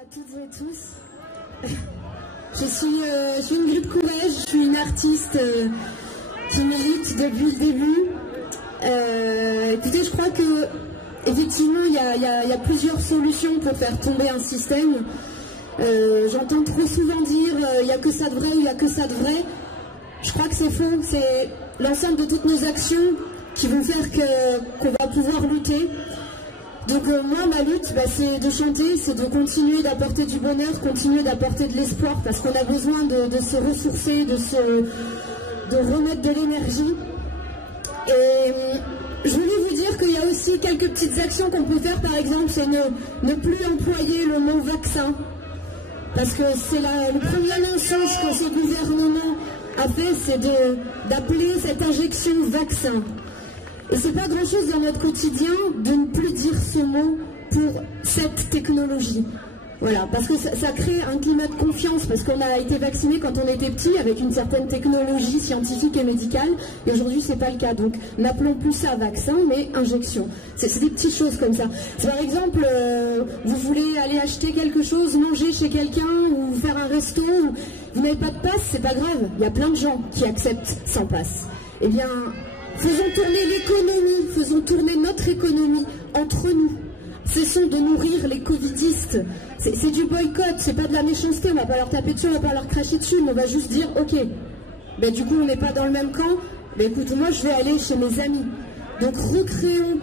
à toutes et tous. Je suis Ingrid Courrèges, je suis une artiste qui milite depuis le début. Écoutez, je crois que effectivement il y a plusieurs solutions pour faire tomber un système. J'entends trop souvent dire il n'y a que ça de vrai ou il n'y a que ça de vrai. Je crois que c'est faux, c'est l'ensemble de toutes nos actions qui vont faire qu'on va pouvoir lutter. Donc moi, ma lutte, c'est de chanter, c'est de continuer d'apporter du bonheur, continuer d'apporter de l'espoir, parce qu'on a besoin de se ressourcer, de remettre de l'énergie. Et je voulais vous dire qu'il y a aussi quelques petites actions qu'on peut faire, par exemple, c'est ne plus employer le mot vaccin, parce que c'est le premier mensonge que ce gouvernement a fait, c'est d'appeler cette injection vaccin. Et c'est pas grand chose dans notre quotidien de ne plus dire ce mot pour cette technologie. Voilà, parce que ça crée un climat de confiance, parce qu'on a été vacciné quand on était petit avec une certaine technologie scientifique et médicale, et aujourd'hui c'est pas le cas. Donc n'appelons plus ça vaccin, mais injection. C'est des petites choses comme ça. Par exemple, vous voulez aller acheter quelque chose, manger chez quelqu'un, ou faire un resto, vous n'avez pas de passe, c'est pas grave. Il y a plein de gens qui acceptent sans passe. Eh bien, faisons tourner l'économie, faisons tourner notre économie entre nous. Cessons de nourrir les covidistes. C'est du boycott, c'est pas de la méchanceté, on va pas leur taper dessus, on va pas leur cracher dessus, mais on va juste dire, ok, du coup on n'est pas dans le même camp, écoute, moi je vais aller chez mes amis. Donc recréons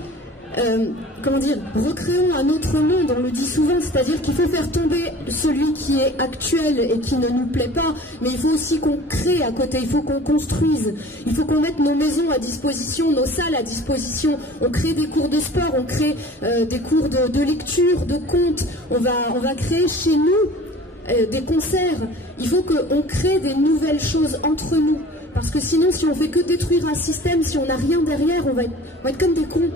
un autre monde, on le dit souvent, c'est-à-dire qu'il faut faire tomber celui qui est actuel et qui ne nous plaît pas, mais il faut aussi qu'on crée à côté, il faut qu'on construise, il faut qu'on mette nos maisons à disposition, nos salles à disposition, on crée des cours de sport, on crée des cours de lecture, de contes, on va créer chez nous des concerts, il faut qu'on crée des nouvelles choses entre nous, parce que sinon si on fait que détruire un système, si on n'a rien derrière, on va être comme des cons.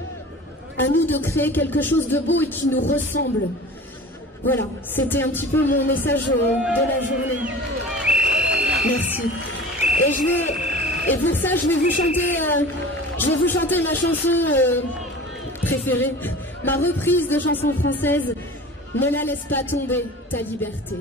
À nous de créer quelque chose de beau et qui nous ressemble. Voilà, c'était un petit peu mon message de la journée. Merci. Et pour ça, je vais vous chanter ma chanson préférée, ma reprise de chanson française, Ne la laisse pas tomber, ta liberté.